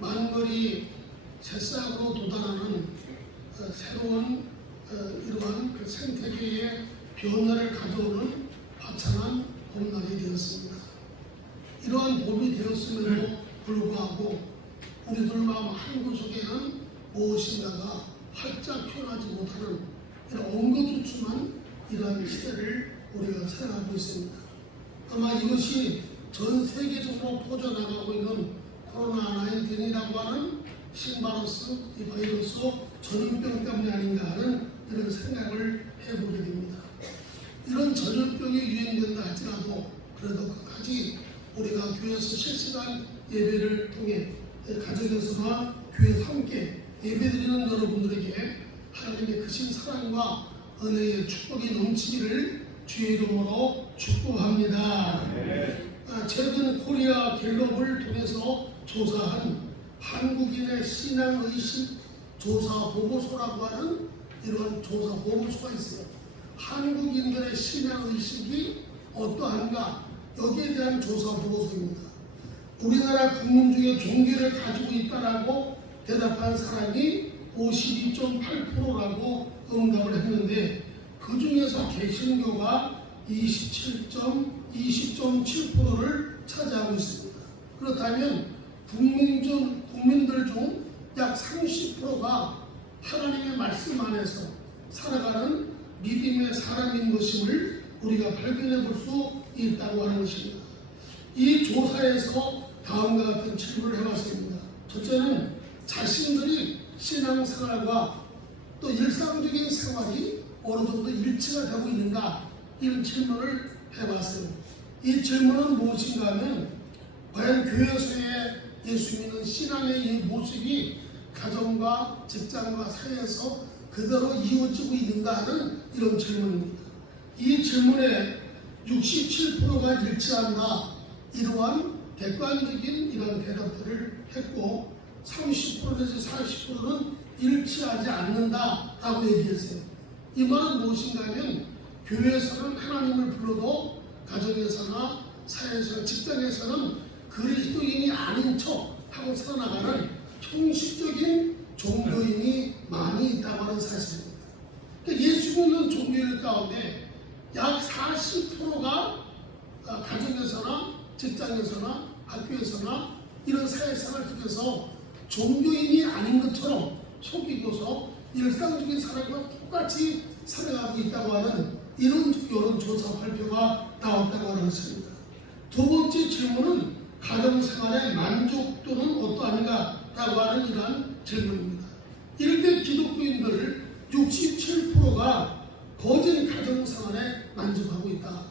만거리 새싹으로 도달하는 새로운 이러한 그 생태계의 변화를 가져오는 화창한 봄날이 되었습니다. 이러한 봄이 되었음에도 불구하고 우리들 마음 한구석에는 무엇인가가 활짝 피어나지 못하는 이런 엉거주춤한 이러한 시대를 우리가 살아가고 있습니다. 아마 이것이 전 세계적으로 퍼져나가고 있는 코로나19이라고 하는 신바이러스, 이 바이러스 전염병 때문이 아닌가 하는 이런 생각을 해보게 됩니다. 이런 전염병이 유행된다 할지라도 그래도 끝까지 우리가 교회에서 실시간 예배를 통해 가정에서나 교회에서 함께 예배드리는 여러분들에게 하나님의 크신 사랑과 은혜의 축복이 넘치기를 주의 이름으로 축복합니다. 최근 코리아 갤럽을 통해서 조사한 한국인의 신앙의식 조사 보고서라고 하는 이런 조사 보고서가 있어요. 한국인들의 신앙의식이 어떠한가 여기에 대한 조사 보고서입니다. 우리나라 국민 중에 종교를 가지고 있다라고 대답한 사람이 52.8%라고 응답을 했는데 그 중에서 개신교가 20.7%를 차지하고 있습니다. 그렇다면 국민들 중 약 30%가 하나님의 말씀 안에서 살아가는 믿음의 사람인 것임을 우리가 발견해 볼 수 있다고 하는 것입니다. 이 조사에서 다음과 같은 질문을 해봤습니다. 첫째는 자신들이 신앙생활과 또 일상적인 생활이 어느 정도 일치가 되고 있는가 이런 질문을 해봤어요. 이 질문은 무엇인가 하면 과연 교회에서의 예수 믿는 신앙의 이 모습이 가정과 직장과 사회에서 그대로 이루어지고 있는가 하는 이런 질문입니다. 이 질문에 67%가 일치한다 이러한 객관적인 이런 대답들을 했고 30%에서 40%는 일치하지 않는다라고 얘기했어요. 이 말은 무엇인가 하면 교회에서는 하나님을 불러도 가정에서나 사회에서나 직장에서는 그리스도인이 아닌 척 하고 살아나가는 형식적인 종교인이 많이 있다고 하는 사실입니다. 예수 믿는 종교인 가운데 약 40%가 가정에서나 직장에서나 학교에서나 이런 사회생활 속에서 종교인이 아닌 것처럼 속이고서 일상적인 사람과 똑같이 살아가고 있다고 하는 이런 여론조사 발표가 나왔다고 하는 것입니다. 두 번째 질문은 가정생활의 만족도는 어떠한가 라고 하는 이러한 질문입니다. 이럴 때 기독교인들 67%가 거진 가정생활에 만족하고 있다.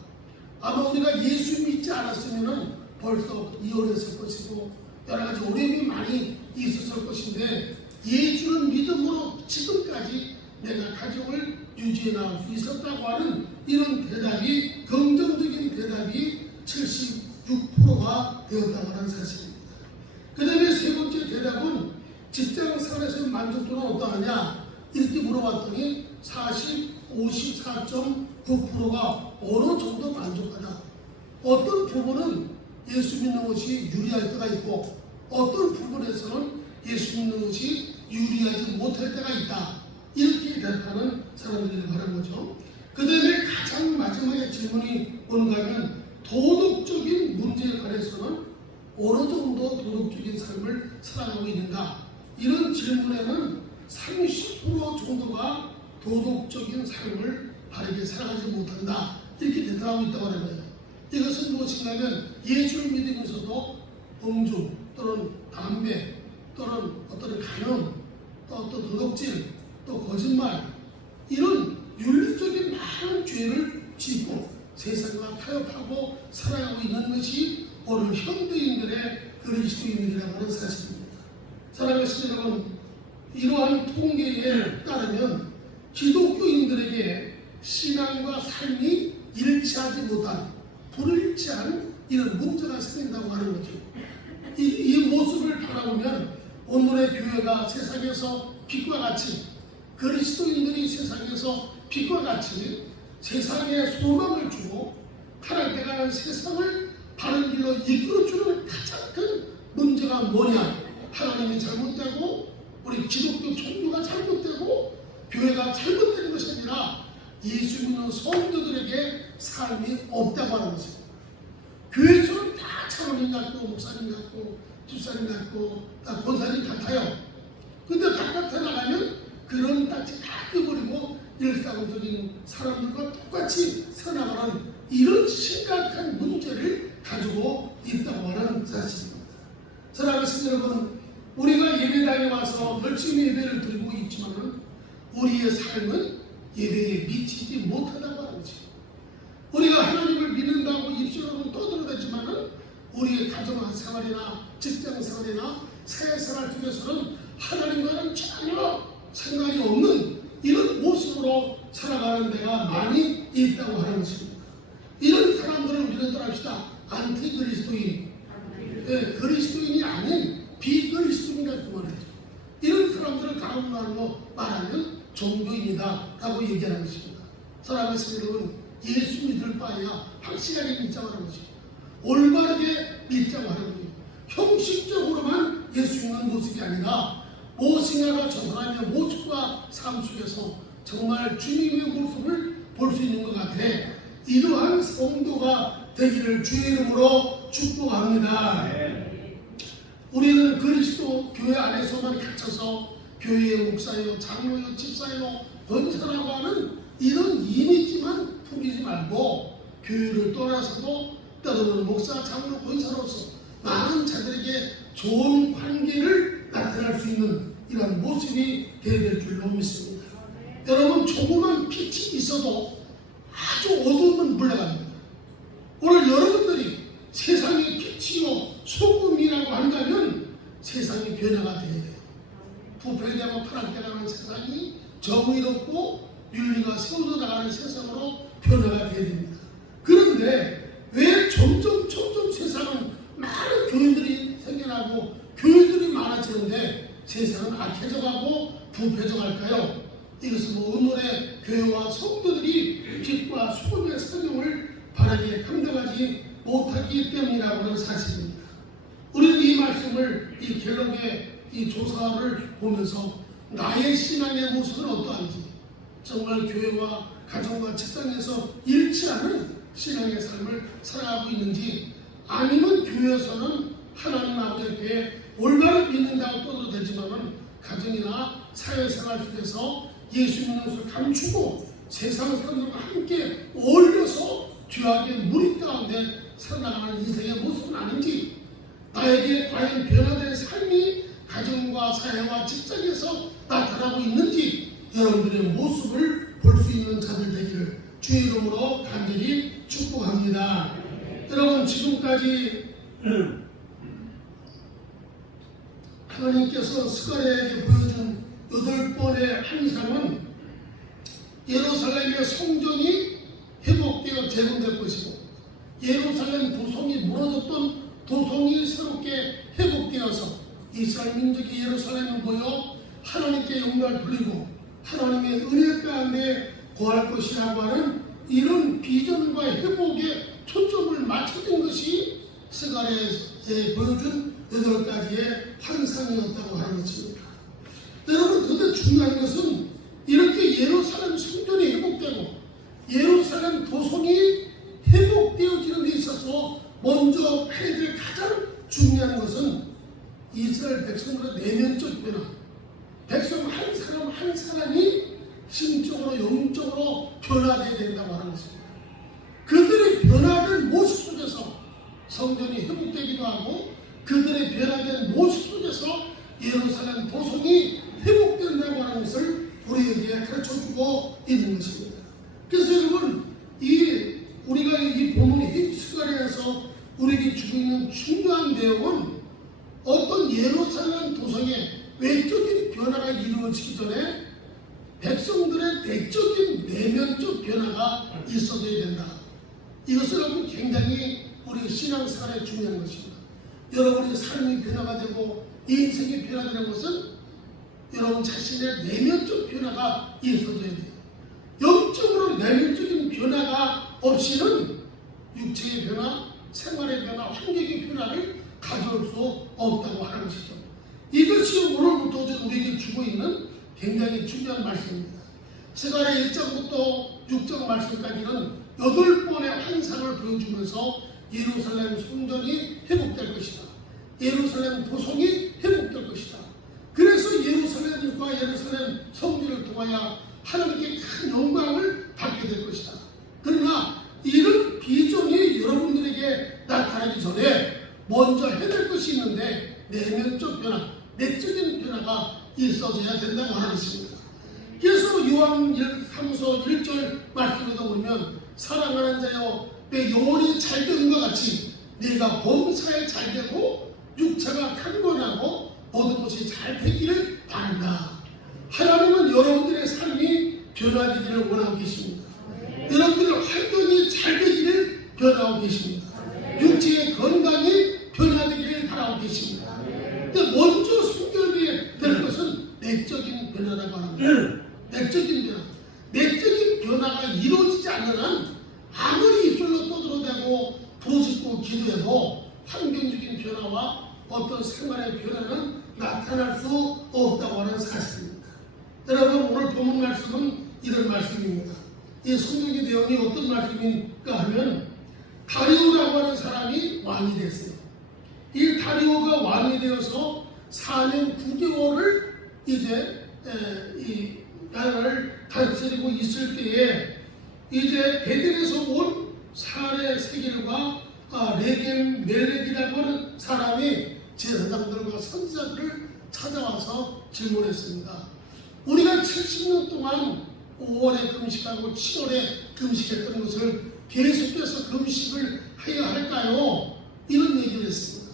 아마 우리가 예수 믿지 않았으면 벌써 이혼했을 것이고 여러 가지 어려움이 많이 있었을 것인데 예수를 믿음으로 지금까지 내가 가정을 유지해 나갈 수 있었다고 하는 이런 대답이 긍정적인 대답이 76%가 되었다고 하는 사실입니다. 그 다음에 세 번째 대답은 직장생활에서의 만족도는 어떠하냐 이렇게 물어봤더니 54.9%가 어느 정도 만족하다. 어떤 부분은 예수 믿는 것이 유리할 때가 있고 어떤 부분에서는 예수 믿는 것이 유리하지 못할 때가 있다. 이렇게 대답하는 사람들이 말하는 거죠. 그 다음에 가장 마지막에 질문이 뭔가 하면 도덕적인 문제에 관해서는 어느 정도 도덕적인 삶을 살아가고 있는가 이런 질문에는 30% 정도가 도덕적인 삶을 바르게 살아가지 못한다 이렇게 대답하고 있다고 하는 거예요. 이것은 무엇인가 하면 예수를 믿으면서도 음주 또는 담배 또는 어떤 간음 또 어떤 도덕질 또 거짓말 이런 윤리적인 많은 죄를 짓고 세상과 타협하고 살아가고 있는 것이 오늘 현대인들의 그리스도인들이라고 하는 사실입니다. 사랑하시는 여러분, 이러한 통계에 따르면 기독교인들에게 신앙과 삶이 일치하지 못한 불일치한 이런 문제가 생긴다고 하는 거죠. 이 모습을 바라보면 오늘의 교회가 세상에서 빛과 같이 그리스도인들이 세상에서 빛과 같이 세상에 소망을 주고 타락해가는 세상을 바른 길로 이끌어주는 가장 큰 문제가 뭐냐? 하나님이 잘못되고 우리 기독교 종교가 잘못되고 교회가 잘못된 것이 아니라 예수 믿는 성도들에게 삶이 없다고 하는 것입니다. 교회에서는 다 차원님 같고 목사님 같고 집사님 같고 다 권사님 같아요. 근데 바깥에 나가면 그런 딱지 다 끄버리고 일상적인 사람들과 똑같이 살아가는 이런 심각한 문제를 가지고 있다고 하는 사실입니다. 사랑하는 여러분, 우리가 예배당에 와서 열심히 예배를 드리고 있지만 우리의 삶은 예배에 미치지 못하다고 하는 거죠. 우리가 하나님을 믿는다고 입술로는 떠들어대지만 우리의 가정생활이나 직장생활이나 사회생활 중에서는 하나님과는 전혀 상관이 없는 이런 모습으로 살아가는 데가 많이 있다고 하는 것입니다. 이런 사람들을 우리는 떠납시다. 안티그리스도인, 그리스도인이 아닌 비그리스도인이라고 말해요. 이런 사람들을 가운데로 말하면 종교인이다 라고 얘기하는 것입니다. 사랑하는 여러분, 예수 믿을 바에야 확실하게 믿자고 하는 것입니다. 올바르게 믿자고 하는 것입니다. 형식적으로만 예수 믿는 모습이 아니라 무엇인가가 저 사람의 모습과 삶 속에서 정말 주님의 모습을 볼 수 있는 것 같아. 이러한 성도가 되기를 주의 이름으로 축복합니다. 우리는 그리스도 교회 안에서만 갇혀서 교회의 목사요, 장로요, 집사요, 권사라고 하는 이런 이미지만 풍기지 말고 교회를 떠나서도 때로는 목사, 장로, 권사로서 많은 자들에게 좋은 관계를 나타낼 수 있는 이런 모습이 되어야 될 줄로 믿습니다. 여러분, 조그만 빛이 있어도 아주 어두움은 물러갑니다. 오늘 여러분들이 세상의 빛이요 소금이라고 한다면 세상이 변화가 되어야 돼요. 부패되고 파란되가는 세상이 정의롭고 윤리가 세워져 나가는 세상으로 변화가 되어야 됩니다. 그런데 왜 점점 세상은 많은 교회들이 생겨나고 교회들이 많아지는데 세상은 악해져가고 부패져갈까요? 이것은 오늘의 교회와 성도들이 빛과 소금의 사명을 바르게 감당하지 못하기 때문이라고 하는 사실입니다. 우리는 이 말씀을 이 갤럽의 이 조사를 보면서 나의 신앙의 모습은 어떠한지, 정말 교회와 가정과 직장에서 일치하는 신앙의 삶을 살아가고 있는지, 아니면 교회에서는 하나님 아버지께 올바로 믿는다고 떠도 되지만 가정이나 사회생활 속에서 예수 믿는 것을 감추고 세상 사람들과 함께 어울려서 죄악의 무리 가운데 살아가는 인생의 모습은 아닌지, 나에게 과연 변화된 삶이 가정과 사회와 직장에서 나타나고 있는지 여러분들의 모습을 볼 수 있는 자들 되기를 주의 이름으로 간절히 축복합니다. 여러분, 지금까지 하나님께서 스가랴에게 보여준 8번의 환상은 예루살렘의 성전이 회복되어 재건될 것이고, 예루살렘 도성이 무너졌던 도성이 새롭게 회복되어서 이스라엘 민족이 예루살렘을 보여 하나님께 영광을 돌리고 하나님의 은혜 가운데 거할 것이라고 하는 이런 비전과 회복에 초점을 맞춰준 것이 스가랴에 보여준 8가지의 환상이었다고 하는 것입니다. 여러분, 그런데 중요한 것은 이렇게 예루살렘 성전이 회복되고 예루살렘 도성이 회복되어지는 데 있어서 먼저 해야 될 가장 중요한 것은 이스라엘 백성들의 내면적 변화, 백성 한 사람 한 사람이 심적으로 영적으로 변화되어야 된다고 하는 것입니다. 그들의 변화된 모습 속에서 성전이 회복되기도 하고 그들의 변화된 모습 속에서 예루살렘 도성이 회복된다고 하는 것을 우리에게 가르쳐주고 있는 것입니다. 그래서 여러분, 우리가 이 본문의 스가랴에서 우리에게 주고 있는 중요한 내용은 어떤 예루살렘 도성의 외적인 변화가 이루어지기 전에 백성들의 내적인 내면적 변화가 있어져야 된다. 이것은 여러분 굉장히 우리 신앙생활에 중요한 것입니다. 여러분의 삶이 변화가 되고 인생이 변화되는 것은 여러분 자신의 내면적 변화가 있어져야 돼요. 영적으로 내면적인 변화가 없이는 육체의 변화, 생활의 변화, 환경의 변화를 가져올 수 없다고 하는 것이죠. 이것이 오늘부터 우리에게 주고 있는 굉장히 중요한 말씀입니다. 스가랴 1장부터 6장 말씀까지는 8번의 환상을 보여주면서 예루살렘 성전이 회복될 것이다. 예루살렘 도성이 회복될 것이다. 그래서 예루살렘과 예루살렘 성전을 통하여 하나님께 큰 영광을 받게 될 것이다. 그러나 이런 비전이 여러분들에게 나타나기 전에 먼저 해낼 것이 있는데 내면적 변화, 내적인 변화가 있어져야 된다고 하는 것입니다. 그래서 요한 3서 1절 말씀에도 보면 사랑하는 자여 내 영혼이 잘된 것 같이 네가 범사에 잘되고 육체가 강건하고 모든 것이 잘 되기를 바란다. 하나님은 여러분들의 삶이 변화되기를 원하고 계십니다. 여러분들의 활동이 잘 되기를 변화하고 계십니다. 육체의 건강이 변화되기를 바라고 계십니다. 근데 먼저 손결이 될 것은 내적인 변화라고 합니다. 내적인 변화. 내적인 변화가 이루어지지 않는 한 아무리 입술로 떠들어대고 부르짖고 기도해도 환경적인 변화와 어떤 생활의 변화는 나타날 수 없다고 하는 사실입니다. 여러분 오늘 본문 말씀은 이런 말씀입니다. 이 성경의 내용이 어떤 말씀인가 하면 다리오라고 하는 사람이 왕이 됐어요. 이 다리오가 왕이 되어서 4년 9개월을 이제 이 나라를 다스리고 있을 때에 이제 베델에서 온 사례 세겔과 레겜 멜렉이라고 하는 사람이 제사장들과 선지자들을 찾아와서 질문했습니다. 우리가 70년 동안 5월에 금식하고 7월에 금식했던 것을 계속해서 금식을 해야 할까요? 이런 얘기를 했습니다.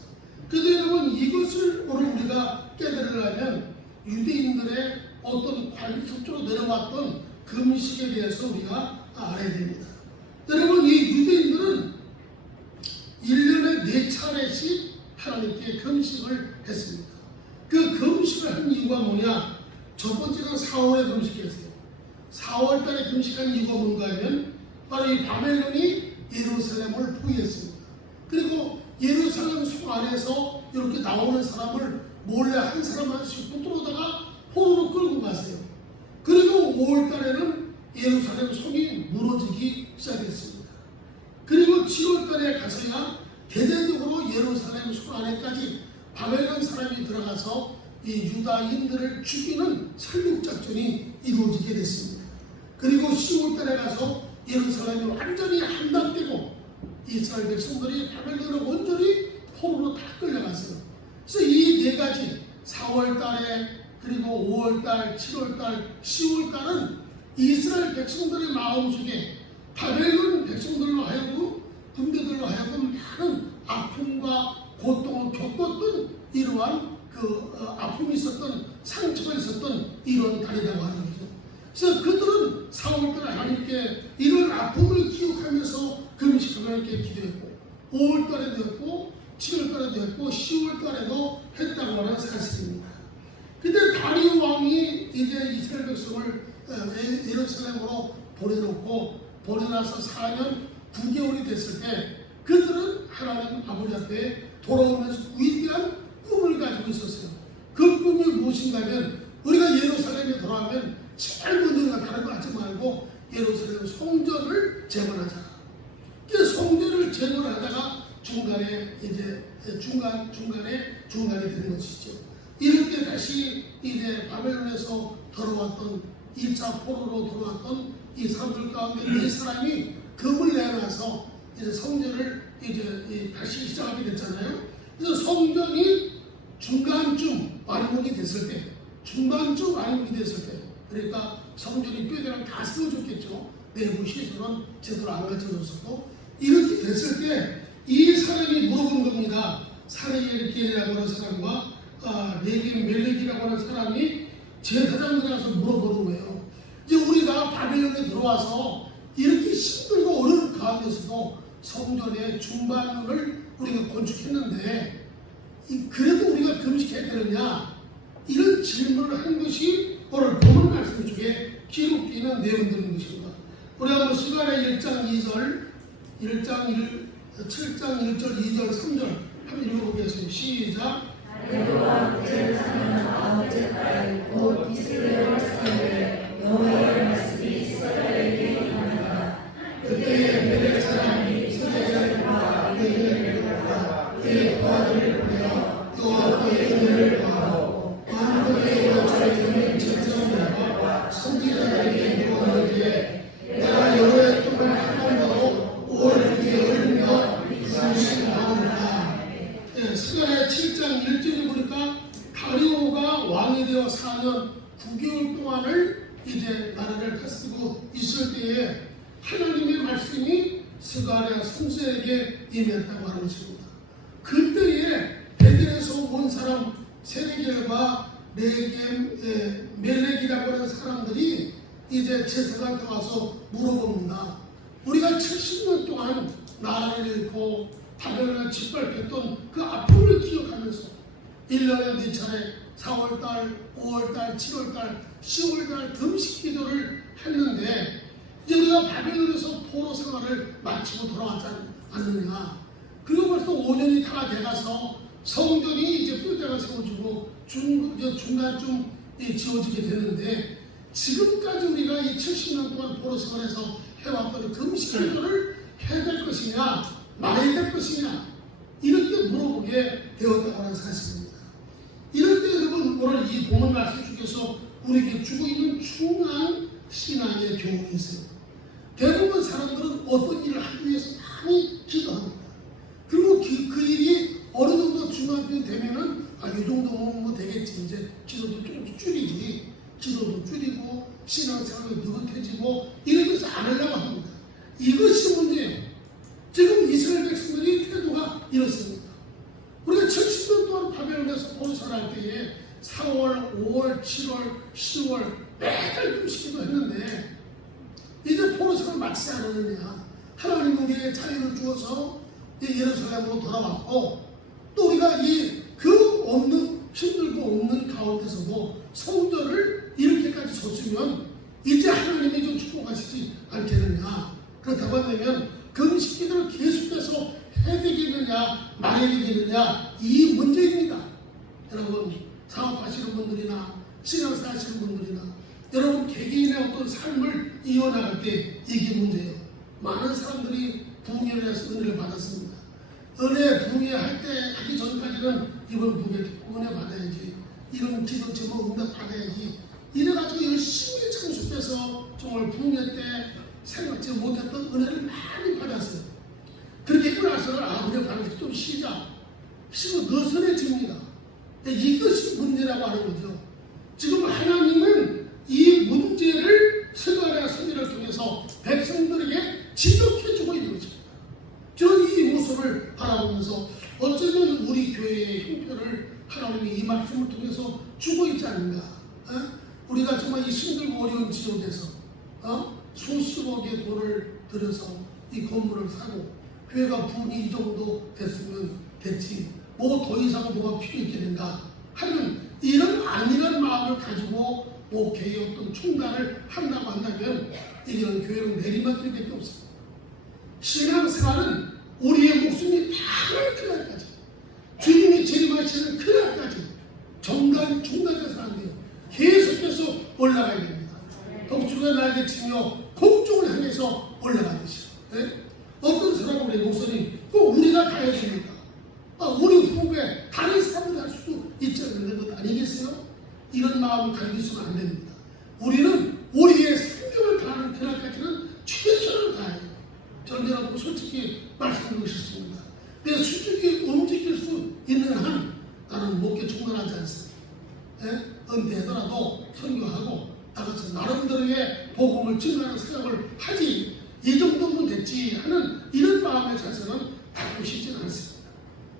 그런데 여러분 이것을 오늘 우리가 깨달으려면 유대인들의 어떤 관습적으로 내려왔던 금식에 대해서 우리가 알아야 됩니다. 여러분 이 유대인들은 1년에 4차례씩 하나님께 금식을 했습니다. 그 금식을 한 이유가 뭐냐? 첫 번째는 4월에 금식했어요. 4월달에 금식한 이유가 뭔가 하면 바로 이 바벨론이 예루살렘을 포위했습니다. 그리고 예루살렘 성 안에서 이렇게 나오는 사람을 몰래 한 사람 한씩 붙들어다가 포로로 끌고 갔어요. 그리고 5월달에는 예루살렘 성이 무너지기 시작했습니다. 그리고 7월달에 가서야 대대적으로 예루살렘 성 안에까지 바벨론 사람이 들어가서 이 유다인들을 죽이는 살육작전이 이루어지게 됐습니다. 그리고 10월달에 가서 예루살렘이 완전히 함락되고 이스라엘 백성들이 바벨론으로 온전히 포로로 다 끌려갔어요. 그래서 이 네 가지 4월달에 그리고 5월달, 7월달, 10월달은 이스라엘 백성들의 마음속에 바벨론 백성들로 하여금 군대들로 하여금 많은 아픔과 고통을 겪었던 이러한 아픔이 있었던 상처가 있었던 이런 달이라고 하는 거죠. 그래서 그들은 4월달에 하나님께 이런 아픔을 기억하면서 금식을 하나님께 기도했고 5월달에도 했고 7월달에도 했고 10월달에도 했다고 하는 사실입니다. 근데 다리오 왕이 이제 이스라엘 백성을 예루살렘으로 보내놔서 4년 9개월이 됐을 때 그들은 하나님 아버지 앞에 돌아오면서 위대한 꿈을 가지고 있었어요. 그 꿈이 무엇인가 하면 우리가 예루살렘에 돌아오면 제일 먼저 다른 거 하지 말고 예루살렘 성전을 재건하자. 그 성전을 재건하다가 중간에 되는 것이죠. 이럴 때 다시 이제 바벨론에서 돌아왔던 1차 포로로 돌아왔던 이 사람들 가운데 네 사람이 금을 내놔서 이제 성전을 이제 다시 시작하게 됐잖아요. 그래서 성전이 중간쯤 완공이 됐을 때, 그러니까 성전이 뼈대랑 다 세워졌겠죠. 내부 시설은 제대로 안 갖춰졌었고, 이렇게 됐을 때 이 사람이 물어본 겁니다. 사레엘겔이라고 하는 사람과 레겜 멜렉이라고 하는 사람이 제사장들한테 물어보는 거예요. 이제 우리가 바벨론에 들어와서 이렇게 힘들고 어려운 가운데서도 성전의 중반을 우리가 건축했는데 그래도 우리가 금식해야 되느냐? 이런 질문을 한 것이 오늘 본문 말씀 중에 기록되어 있는 내용들인 것입니다. 우리가 한번 스가랴 7장 1절 2절 3절 한번 읽어보겠습니다. 시작. 여호와 그제를 사는 아홉째 달 곧 이스라엘 사이에 여호와의 말씀이 이스라엘에게 임하니라. 그때에 벨의 사람이 이스라엘과 그에게 이르렀다. 그의 부하들을 보내어 여호와 그의 은혜를 구하고 만국의 여호와의 이름을 직선하고 선지자들에게 물어보기에 내가 여호와의 뜻을 한 번도 5월 9일에 올리며 상신하오리라. 스가랴 7장 1절에 보니까 다리오가 왕이 되어 4년 9개월 동안을 이제 나라를 다스리고 있을 때에 하나님의 말씀이 스가랴 선지자에게 임했다고 하는 것입니다. 그때에 베델에서 온 사람 세네겔과 멜렉이라고 하는 사람들이 이제 제사장한테 와서 물어봅니다. 우리가 70년 동안 나라를 잃고 바벨론에 짓밟혔던 그 아픔을 기억하면서 1년에 4차례 4월달, 5월달, 7월달, 10월달 금식 기도를 했는데 이제 우리가 바벨론에서 포로 생활을 마치고 돌아왔지 않느냐. 그리고 벌써 5년이 다 돼가서 성전이 이제 뼈대가 세워지고 중간쯤 지어지게 되는데 지금까지 우리가 이 70년 동안 포로 생활에서 해왔던 금식 기도를 해야 될 것이냐 말아야 될 것이냐 이렇게 물어보게 되었다고 하는 사실입니다. 이럴 때 여러분 오늘 이 본문 말씀 중에서 우리에게 주고 있는 중요한 신앙의 교훈이 있어요. 대부분 사람들은 어떤 일을 하기 위해서 많이 기도합니다. 그리고 그 일이 어느 정도 중요한 일이 되면은 이 정도면 뭐 되겠지. 이제 기도도 조금 줄이지. 기도도 줄이고 신앙생활도 느긋해지고 이러면서 안 하려고 합니다. 이것이 문제예요. 지금 이스라엘 백성들이 태도가 이렇습니다. 우리가 70년 동안 바벨론에서 포로생활할 때에 4월, 5월, 7월, 10월 매달 금식기도 했는데 이제 포로생활을 마치지 않았느냐. 하나님 우리에게 자유를 주어서 예루살렘으로 돌아왔고 또 우리가 그 없는 힘들고 없는 가운데서도 성전을 이렇게까지 줬으면 이제 하나님이 좀 축복하시지 않겠느냐. 그렇다고 한다면 금식기도를 계속해서 해야 되겠느냐 말아야 되겠느냐 이 문제입니다. 여러분 사업하시는 분들이나 신앙생활 하시는 분들이나 여러분 개개인의 어떤 삶을 이어나갈 때 이게 문제예요. 많은 사람들이 부흥회를 해서 은혜를 받았습니다. 은혜 부흥회 하기 전까지는 이번 부흥회 은혜 받아야지, 이런 기도 제목 응답 받아야지 이래가지고 열심히 참석해서 정말 부흥회 때 생각지 못했던 은혜를 많이 받았어요. 그렇게 했고 나서는 은혜 받아서 좀 쉬자. 쉬고 느슨해집니다. 이것이 문제라고 하는 거죠. 지금 하나님은 이 문제를 스가랴 선지자를 통해서 백성들에게 지적해주고 있는 것입니다. 저는 이 모습을 바라보면서 어쩌면 우리 교회의 형편을 하나님이 이 말씀을 통해서 주고 있지 않는가. 우리가 정말 이 힘들고 어려운 지역에서 수십억의 돈을 들여서 이 건물을 사고 교회가 부흥이 이 정도 됐으면 됐지 뭐 더 이상 뭐가 필요 있겠는가 하는 이런 안일한 마음을 가지고 목회의 어떤 충단을 한다고 한다면 이런 교회는 내리막길 밖에 없습니다. 신앙생활은 우리의 목숨이 다 그날까지 주님이 재림하시는 그날까지 중단돼서 안 돼요. 계속해서 올라가야 됩니다. 덕주가 날개 치며 공중을 향해서 올라가듯이. 어떤 사람은 우리 목사님 꼭 우리가 다 해줍니까? 우리 후배 다른 사람들 할 수도 있지 않는 것 아니겠어요? 이런 마음을 가지고서는 안 됩니다. 우리는 우리의 생명을 다하는 그날까지는 최선을 다해요. 저는 여러분 솔직히 말씀드리고 싶습니다. 내 수직이 움직일 수 있는 한 나는 목회 중단하지 않습니다. 은퇴하더라도 선교하고 나가서 나름대로의 복음을 증거하는 생각을 하지 이 정도면 됐지 하는 이런 마음의 자세는 갖고 싶지는 않습니다.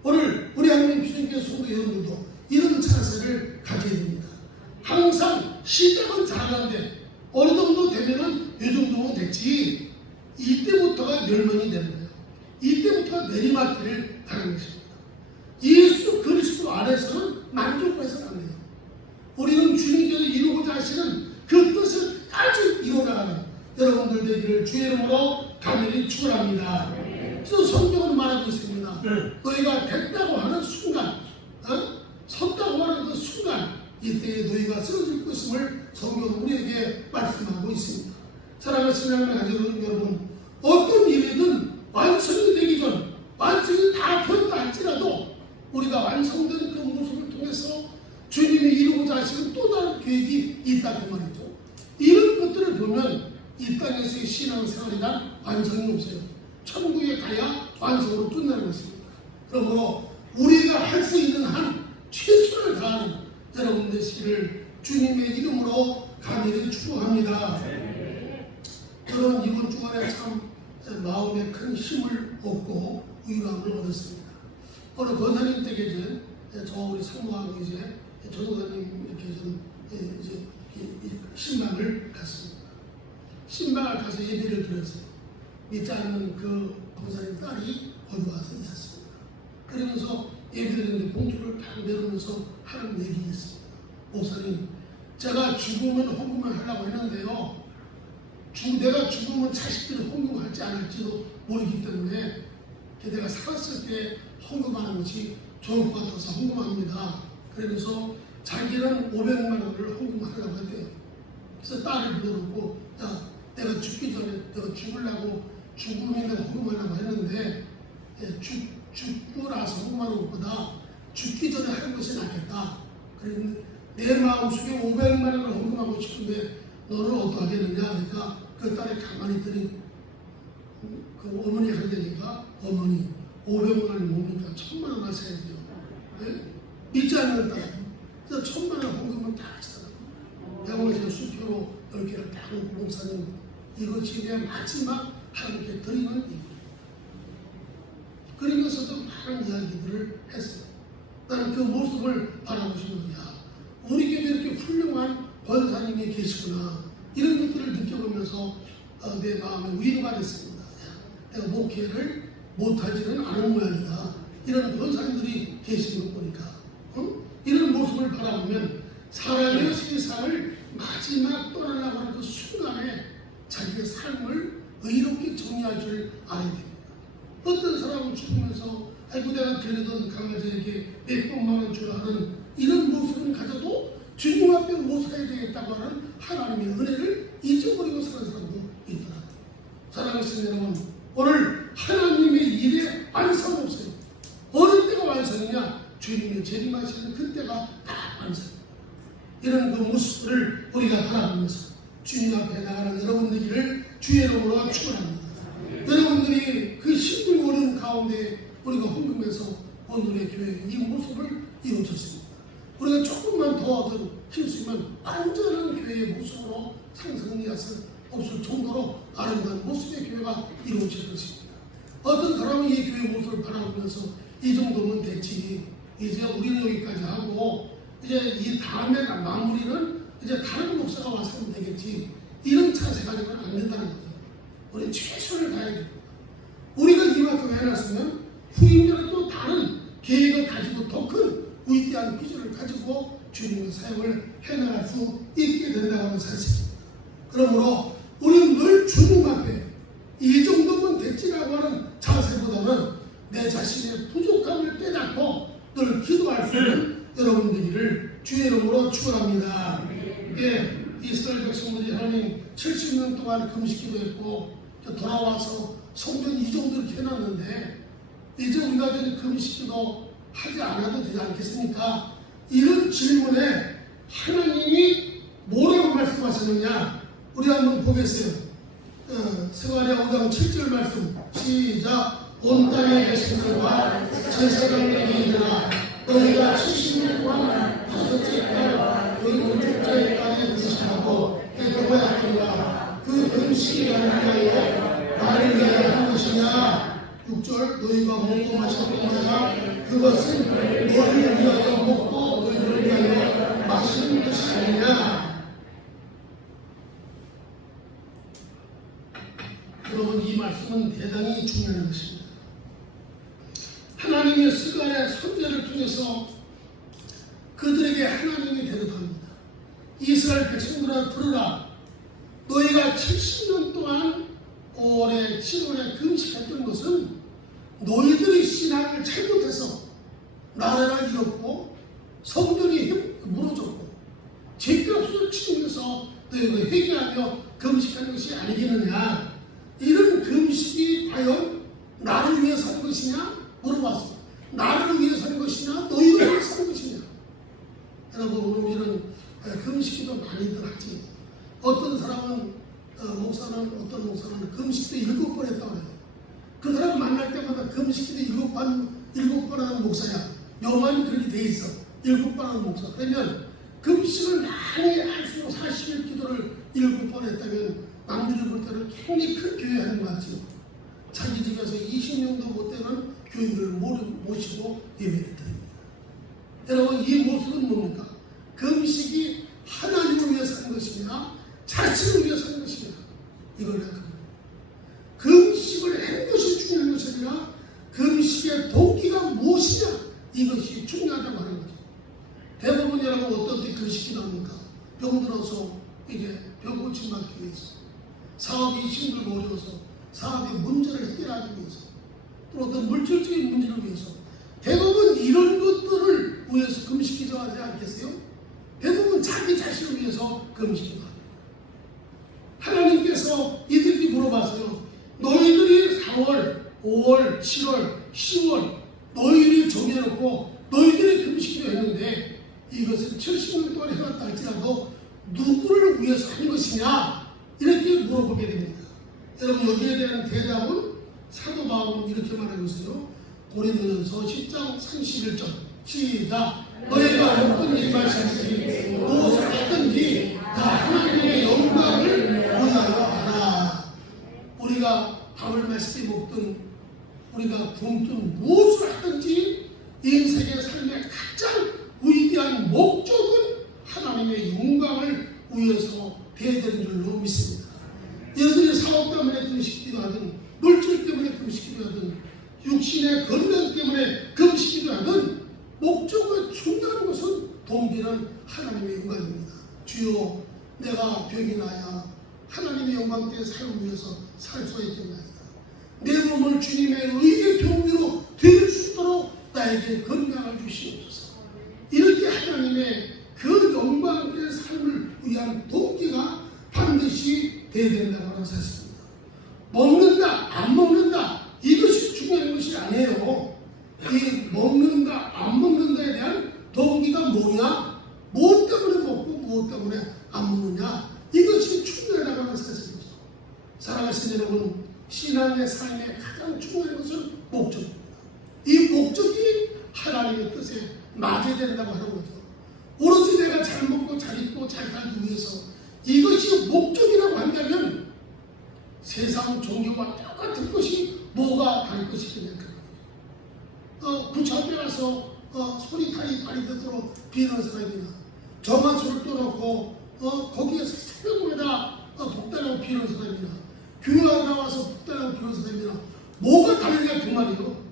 오늘 우리 하나님 주님께 성도 여러분들도 이런 자세를 가져야 됩니다. 항상 시작은 잘하는데 어느 정도 되면은 이 정도면 됐지 이때부터가 멸망이 되는 거예요. 이때부터가 내리막길을 가는 것입니다. 예수 그리스도 안에서는 만족해서는 안 돼요. 우리는 주님께서 이루고자 하시는 그 뜻을까지 이루어나가는 여러분들 되기를 주의 이름으로 간절히 축원합니다. 그래서 성경은 말하고 있습니다. 너희가 됐다고 하는 순간, 섰다고 하는 그 순간, 이때에 너희가 쓰러질 것임을 성경은 우리에게 말씀하고 있습니다. 사랑하는 신앙을 가지고 여러분, 어떤 일이든 완성이 되기 전, 완성이 다 되었다 할지라도 우리가 완성된 그 모습을 통해서 주님이 이루고자 하시는 또 다른 계획이 있다는 말이죠. 이런 것들을 보면 이 땅에서의 신앙생활이란 완성이 없어요. 천국에 가야 완성으로 끝나는 것입니다. 그러므로 우리가 할 수 있는 한 최선을 다하는 여러분 되시기를 주님의 이름으로 간절히 축복합니다. 저는 이번 주간에 참 마음에 큰 힘을 얻고 위로함을 얻었습니다. 어느 권사님 댁에 저 우리 성모하고 이제 전도사님 이렇게 좀 이제 신방을 갔습니다. 신방을 가서 예배를 드렸어요. 믿지 않는 그 권사님 딸이 거기 와서 있었습니다. 그러면서 예배를 드리는데 봉투를 딱 내려오면서 하는 얘기 있습니다. 목사님, 제가 죽으면 헌금을 하려고 했는데요. 내가 죽으면 자식들이 헌금할지 안 할지도 모르기 때문에 내가 살았을 때 헌금하는 것이 좋을 것 같아서 헌금합니다. 그러면서 자기는 500만 원을 헌금하려고 했대요. 그래서 딸을 불러놓고, 야, 내가 죽기 전에 내가 죽으려고 죽으면 내가 헌금하려고 했는데 죽고 나서 헌금하는 것보다 죽기 전에 하는 것이 낫겠다. 그랬는데 내 마음속에 500만 원을 헌금하고 싶은데 너는 어떡하겠느냐. 그러니까 그 딸이 가만히 있더니 그 어머니 하려니까 어머니 500만 원이 뭡니까? 1000만 원 하셔야 돼요. 네? 믿지 않는 딸. 그래서 1000만 원 헌금은 다 하시더라고요. 병원에서 수표로 10개를 딱 놓고 목사님 이것이 내 마지막 하나님께 드리는 일이에요. 그러면서도 많은 이야기들을 했어요. 나는 그 모습을 바라보시면 야, 우리 교회에 이렇게 훌륭한 권사님이 계시구나. 이런 것들을 느껴보면서 내 마음에 위로가 됐습니다. 야, 내가 목회를 못하지는 않은 모양이다. 이런 권사님들이 계시는 거 보니까 이런 모습을 바라보면 사람의 세상을 마지막 떠나려고 하는 그 순간에 자기의 삶을 의롭게 정리할 줄 알아야 됩니다. 어떤 사람은 죽으면서 아이고 내가 데리던 강아지에게 몇백만 원 주라 하는 이런 모습을 가져도 주님 앞에 못 살아야 되겠다고 하는 하나님의 은혜를 잊어버리고 사는 사람도 있더라고요. 사랑하시는 여러분, 오늘 하나님의 일에 완성 없어요. 어느 때가 완성이냐? 주님의 재림하시는 그때가 다 완성입니다. 이런 그 모습을 우리가 바라보면서 주님 앞에 나가는 여러분들을 주의 이름으로 축원합니다. 여러분들이 그 힘든 어려움 가운데 우리가 헌금해서 오늘의 교회의 이 모습을 이루어졌습니다. 우리가 조금만 더 힘쓰면 완전한 교회의 모습으로 상승할 수 없을 정도로 아름다운 모습의 교회가 이루어질 것입니다. 어떤 사람은 이 교회의 모습을 바라보면서 이 정도면 됐지. 이제 우리는 여기까지 하고 이제 이 다음에 마무리는 이제 다른 목사가 와서 하면 되겠지. 이런 자세 가지고는 안 된다는 거죠. 우리는 최선을 다해야 됩니다. 우리가 이만큼 해놨으면 후임자는 또 다른 계획을 가지고 더 큰 위대한 비전을 가지고 주님의 사역을 해나갈 수 있게 된다고 하는 사실입니다. 그러므로 우리는 늘 주님 앞에 이 정도면 됐지라고 하는 자세보다는 내 자신의 부족함을 깨닫고 늘 기도할 수 있는 여러분 되기를 주의 이름으로 축원합니다. 예, 이스라엘 백성들이 하나님 70년 동안 금식기도했고 돌아와서 성전 이 정도 이렇게 해놨는데 이제 우리가 된 금식기도 하지 않아도 되지 않겠습니까? 이런 질문에 하나님이 뭐라고 말씀하시느냐? 우리 한번 보겠어요. 스가랴 5장 7절 말씀 시작. 온 땅에 계신 자와 제사장들에게 이르라 너희가 70년 동안 다섯째 달 그 오십째 달에 금식하고 해동해야 하리라. 그 금식이 얼마에 나를 위하여 한 것이냐? 6절 너희가 먹고 마시는 그것은 너희를 위하여 먹고 너희를 위하여 마시는 것이 아니냐? 여러분 이 말씀은 대단히 중요한 것입니다. 하나님의 스가랴 선지자를 통해서 그들에게 하나님이 대답합니다. 이스라엘 백성들아 들으라. 너희가 70년 동안 5월에 7월에 금식했던 것은 너희들이 신앙을 잘못해서 나라를 잃었고 성전이 무너졌고 죄값을 치르면서 너희가 회개하며 금식하는 것이 아니겠느냐. 이런 금식이 과연 나를 위해 산 것이냐 물어봤어요. 나를 위해 산 것이냐 너희를 위해 산 것이냐. 여러분 오늘 이런 금식기도 많이들 하지. 어떤 사람은 어떤 목사는 금식도 7번 했다고 해요. 그 사람 만날 때마다 금식기도 7번 하는 목사야. 묘만이 그렇게 돼 있어. 7번 하는 목사. 그러면 금식을 많이 할수록 40일 기도를 7번 했다면 남들이 볼 때는 굉장히 큰 교회 하는 것 같죠. 자기 집에서 20명도 못 되는 교인들을 모시고 예배를 드립니다. 여러분 이 모습은 뭡니까? 금식이 하나님을 위해서 한 것이냐 자신을 위해서 한 것이냐 이걸 생각합니다. 금식을 한 것이 중요한 것이 아니라 금식의 동기가 무엇이냐 이것이 중요하다고 하는 거죠. 대부분 여러분 어떤 때 금식이 나옵니까? 병 들어서 이제 병 고침받기 위해서, 사업이 힘들고 어려워서 사업의 문제를 해결하기 위해서, 또 어떤 물질적인 문제를 위해서, 대부분 이런 것들을 위해서 금식기도 하지 않겠어요? 대부분 자기 자신을 위해서 금식기도 합니다. 하나님께서 이들이 물어봤어요. 너희들이 4월, 5월, 7월, 10월 너희들이 정해놓고 너희들이 금식기도 했는데 이것은 70년 동안 해왔다 할지라도 누구를 위해서 한 것이냐 이렇게 물어보게 됩니다. 여러분 여기에 대한 대답은 사도 바울은 이렇게 말하고 있어요. 고린도전서 10장 31절 시작. 너희가 어떤 일을 하시든지 무엇을 하든지 다 하나님의 영광을 위하여 하라. 우리가 밥을 맛있게 먹든 우리가 굶든 무엇을 하든지 인생의 삶의 가장 위대한 목적은 하나님의 영광을 위해서 되어야 되는 줄로 믿습니다. 여러분이 사업 때문에 금식기도 하든 물질 때문에 금식기도 하든 육신의 건강 때문에 금식기도 하든 목적과 중요한 것은 동기는 하나님의 영광입니다. 주여 내가 병이 나야 하나님의 영광대의 삶을 위해서 살 수 있겠나이다. 내 몸을 주님의 의의 병으로 드릴 수 있도록 나에게 건강을 주시옵소서. 이렇게 하나님의 그 영광의 삶을 위한 동기가 반드시 되어야 된다고 하는 사실입니다. 먹는다 안 먹는다 이것이 중요한 것이 아니에요. 이 먹는다 안 먹는다에 대한 동기가 뭐냐, 무엇 때문에 먹고 무엇 때문에 안 먹느냐 이것이 중요하다고 하는 사실이죠. 사랑하시는 여러분, 신앙의 삶의 가장 중요한 것은 목적입니다. 이 목적이 하나님의 뜻에 맞아야 된다고 하는 거죠. 오로지 내가 잘 먹고 잘 입고 잘 살기 위해서 이것이 목적이라고 한다면 세상 종교와 똑같은 것이 뭐가 다를 것이겠냐. 부처 앞에 가서 소리 타이 발이 되도록 비는 사람이나 정한 소를 떠놓고 거기에서 새벽마다 복달하고 비는 사람이나 교회 나와서 복달하고 비는 사람이나 뭐가 다르냐 그 말이에요.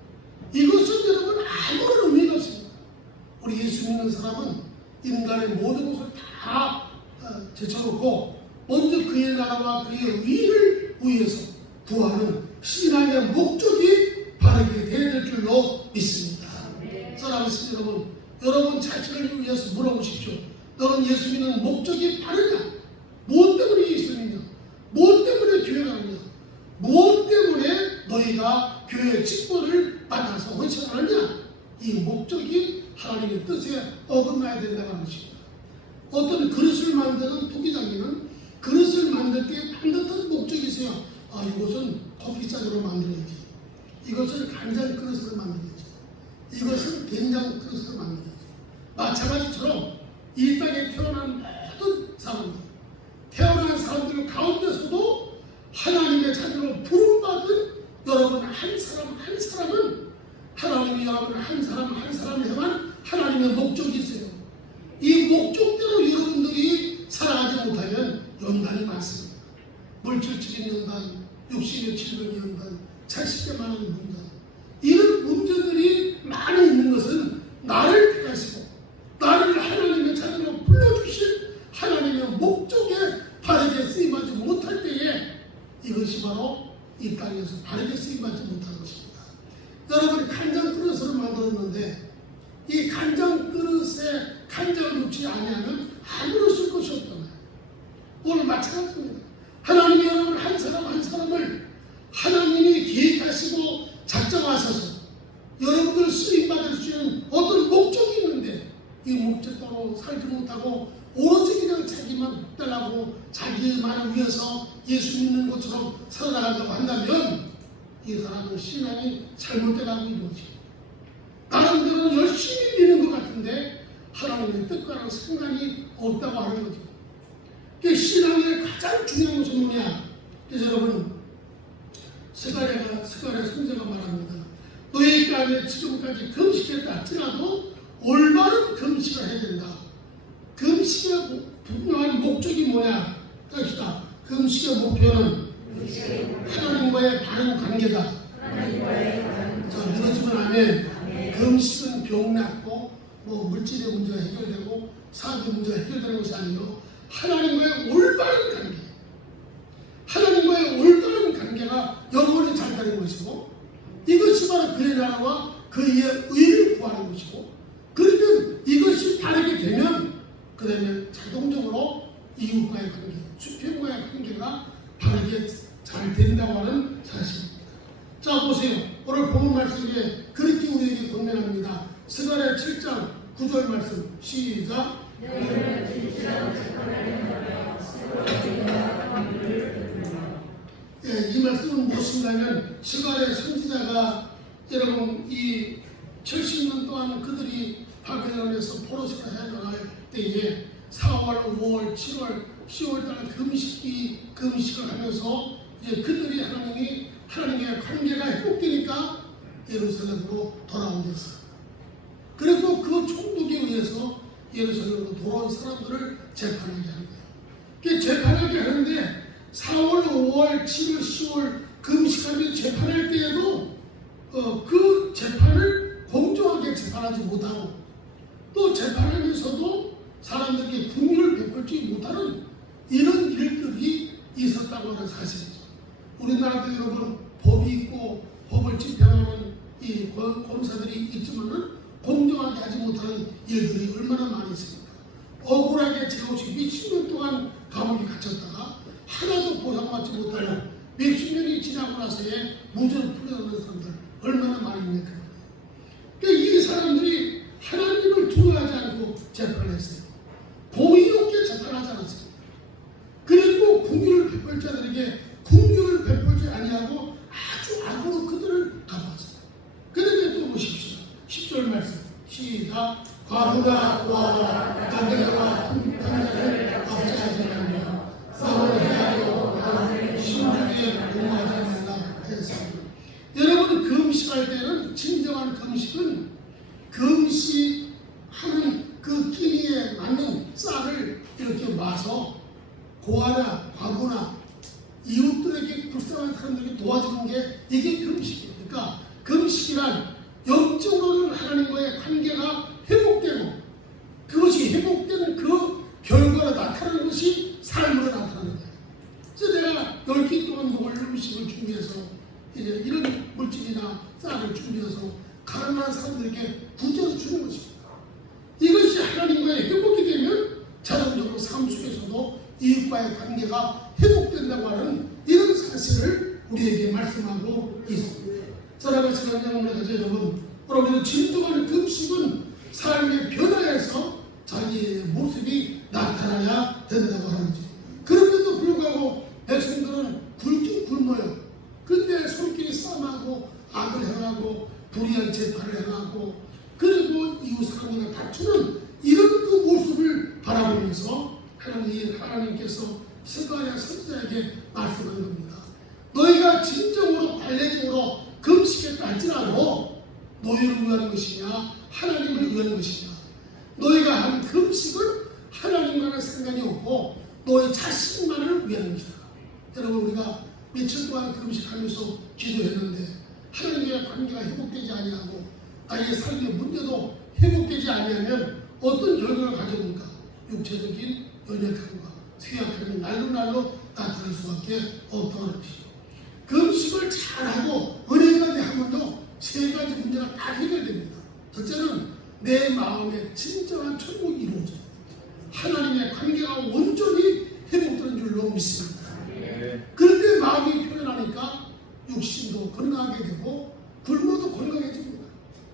이것은 여러분 아무런 의미가 없습니다. 우리 예수 믿는 사람은 인간의 모든 것을 다 제쳐놓고 먼저 그의 나라와 그의 의를 위해서 구하는 신앙의 목적이 바르게 되어야 될 줄로 믿습니다. 사랑하는 여러분, 여러분 자신을 위해서 물어보십시오. 너는 예수 믿는 목적이 바르냐? 무엇 때문에 예수 믿냐? 무엇 때문에 교회 가느냐? 무엇 때문에 너희가 교회 직분을 받아서 헌신하느냐? 이 목적이 하나님의 뜻에 어긋나야 된다는 것입니다. 어떤 그릇을 만드는 토기장님은 그릇을 만들 때 반듯한 목적이 있어요. 이것은 커피잔으로 만들어야지. 이것은 간장 그릇으로 만들어야지. 이것은 된장 그릇으로 만들어야지. 마찬가지처럼 이 땅에 태어난 모든 사람들, 태어난 사람들 가운데서도 하나님의 자녀로 부름받은 여러분 한 사람 한 사람은 하나님이 여러분 한 사람 한 사람을 향한 하나님의 목적이 있어요. 이 목적대로 여러분들이 살아가지 못하면 연단이 많습니다. 물질적인 연단, 육신의 질병의 연단, 자식에 많은 문제, 이런 문제들이 많이 있는 것은 나를 피하시고 나를 하나님의 자녀로 불러주실 하나님의 목적에 바르게 쓰임하지 못할 때에 이것이 바로 이 땅에서 바르게 쓰임하지 못한 것입니다. 여러분이 간장 그릇을 만들었는데 이 간장 그릇에 간장을 넣지 아니하면 아무런 쓸 것이 없잖아요. 오늘 마찬가지입니다. 하나님이 여러분 한 사람 한 사람을 하나님이 계획하시고 작정하셔서 여러분들 쓰임받을 수 있는 어떤 목적이 있는데 이 목적대로 살지 못하고 오로지 그냥 자기만 따라고 자기만을 위해서 예수 믿는 것처럼 살아나간다고 한다면 이 사람은 신앙이 잘못돼가고 있는 것이고 나름대로 열심히 믿는 것 같은데 하나님의 뜻과는 상관이 없다고 하는 거죠. 신앙의 가장 중요한 것은 뭐냐? 그래서 여러분 스가랴 선지자가 말합니다. 너희 가운데 지금까지 금식했다 할지라도 올바른 금식을 해야 된다. 금식의 분명한 목적이 뭐냐? 그것이다. 금식의 목표는 하나님과의 바른 관계다. 자, 믿어주면 아멘. 금식은 병 낫고 뭐 물질의 문제가 해결되고 사업의 문제가 해결되는 것이 아니요 하나님과의 올바른 관계, 하나님과의 올바른 관계가 영원히 잘 되는 것이고 이것이 바로 그의 나라와 그의 의를 구하는 것이고 그러면 이것이 바르게 되면 그러면 자동적으로 이웃과의 관계, 수평과의 관계가 바르게 잘 된다고 하는 사실입니다. 자 보세요. 오늘 본문 말씀에 그렇게 우리에게 권면합니다. 스가랴 7장 9절 말씀 시작. 이 말씀은 무엇인가면 스가랴 선지자가 여러분 이 70년 동안 그들이 바벨론에서 포로시가 해나갈 때에 4월, 5월, 7월, 10월달 금식을 하면서 이제 그들이 하나님의 관계가 회복되니까 예루살렘으로 돌아온 데서 그리고 그 총독에 의해서 예루살렘으로 돌아온 사람들을 재판하게 하는 거예요. 재판하게 하는데 4월, 5월, 7월, 10월 금식하며 재판할 때에도 그 재판을 공정하게 재판하지 못하고 또 재판하면서도 사람들에게 분유를 베풀지 못하는 이런 일들이 있었다고 하는 사실이죠. 우리나라도 여러분 법이 있고 법을 집행하는 이 검사들이 있지만은 공정하게 하지 못하는 일들이 얼마나 많이 있습니까? 억울하게 죄없이 몇십 년 동안 감옥에 갇혔다가 하나도 보상받지 못하고 몇십 년이 지나고 나서야 무죄로 풀려나는 사람들 얼마나 많이 있는 거예요. 이 사람들이 하나님을 두려워하지 않고 재판을 했어요. 공의롭게 재판하지 않았습니다. 그리고 궁유를 베풀 자들에게 궁유를 베풀지 아니하고 아주 악으로 그들을 갚았어요. 그런데 또 보십시오. 10절 말씀 시작. 과부가 고아와 남자와 판자를 압제하지 말며 싸움을 해하고 나를 신중에 공하지 말라 했습니다. 여러분 금식할 때는 진정한 금식은 금식하는 그 끼니에 맞는 쌀을 이렇게 마서 고아나 과부나 이웃들에게 불쌍한 사람들에게 도와주는 게 이게 금식이에요. 그러니까 금식이란 영적으로는 하나님과의 관계가 회복되고 그것이 회복되는 그 결과로 나타나는 것이 삶으로 나타나는 거예요. 그래서 내가 10끼 동안 먹을 음식을 준비해서 이제 이런 물질이나 쌀을 준비해서 가난한 사람들에게 부자로 주는 것입니다. 이것이 하나님과의 회복이 되면 자동적으로 삶 속에서도 이웃과의 관계가 회복된다고 하는 이런 사실을 우리에게 말씀하고 있습니다. 사랑하는 시간을 여러분 진정한 금식은 삶의 변화에서 자기의 모습이 나타나야 된다고 하는 거죠. 그럼에도 불구하고 백성들은 굶긴 굶어요. 근데 손길이 싸움하고 악을 행하고 불의한 재판을 행하고 그리고 이웃 사람과 다투는 이런 그 모습을 바라보면서 하나님께서 스가랴 선지자에게 말씀하는 겁니다. 너희가 진정으로 관례적으로 금식했다 할지라도 너희를 위한 것이냐 하나님을 위한 것이냐 너희가 한 금식은 하나님과는 상관이 없고 너희 자신만을 위한 것이다. 여러분 우리가 며칠 동안 금식하면서 기도했는데 하나님과의 관계가 회복되지 아니하고 나의 삶의 문제도 회복되지 아니하면 어떤 결과를 가져옵니까? 육체적인 연약함과 쇠약함이 날로 나타날 수밖에 없다는 것이죠. 금식을 잘하고 은혜가 하면요 세 가지 문제가 다 해결됩니다. 첫째는 내 마음의 진정한 천국이 이루어져요. 하나님의 관계가 온전히 회복되는 줄로 믿습니다. 그런데 마음이 편안하니까 육신도 건강하게 되고 굶어도 건강해집니다.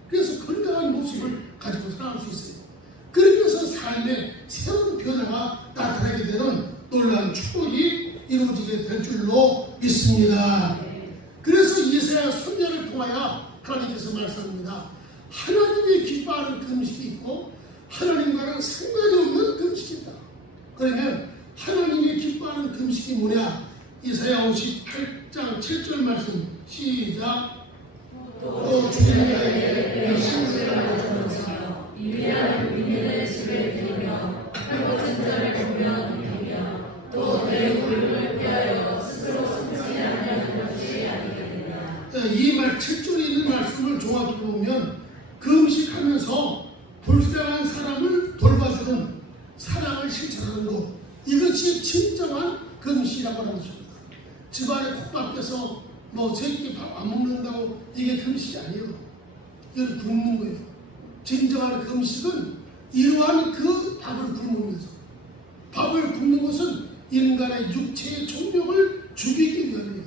그래서 건강한 모습을 가지고 살아갈 수 있어요. 그러면서 삶의 새로운 변화가 나타나게 되는 놀라운 축복이 이루어지게 될 줄로 믿습니다. 그래서 이사야 선지자를 통하여 하나님께서 말씀합니다. 하나님이 기뻐하는 금식이 있고 하나님과는 상관이 없는 금식이 있다. 그러면 하나님이 기뻐하는 금식이 뭐냐? 이사야 58장 7절 말씀 시작. 또 주님 나에게 신실하게 주면서 위대한 민들의 집에 들이며 회복진 자를 보며 느끼며 또 내 고름을 피하여 스스로 숨지 아니하는 것이 아니겠느냐. 이 말 7절에 있는 말씀을 종합해 보면 금식하면서 불쌍한 사람을 돌봐주는 사랑을 실천하는 것, 이것이 진정한 금식이라고 하는 것입니다. 집안에 콕 박혀서 새끼 밥 안 먹는다고 이게 금식이 아니에요. 이건 굶는 거예요. 진정한 금식은 이러한 그 밥을 굶으면서, 밥을 굶는 것은 인간의 육체의 총력을 죽이기 위함이에요.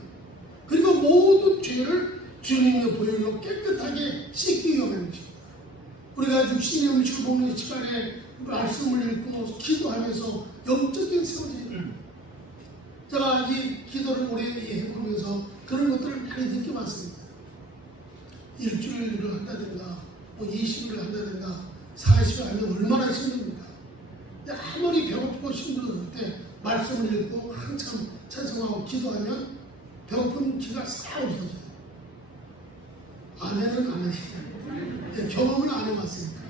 그리고 모든 죄를 주님의 보혈로 깨끗하게 씻기 위함인 것입니다. 우리가 육신의 음식을 먹는 시간에 말씀을 읽고 기도하면서 영적인 세워짐을, 제가 이 기도를 오래 해보면서 그런 것들을 많이 느껴봤습니다. 일주일을 한다든가 20일을 한다든가 40일 하면 얼마나 힘듭니까? 아무리 배고프고 힘들었을 때 말씀을 읽고 한참 찬송하고 기도하면 배고픈 기가 싹 없어져요. 아멘은 안 하시죠. 경험은 안 해봤으니까.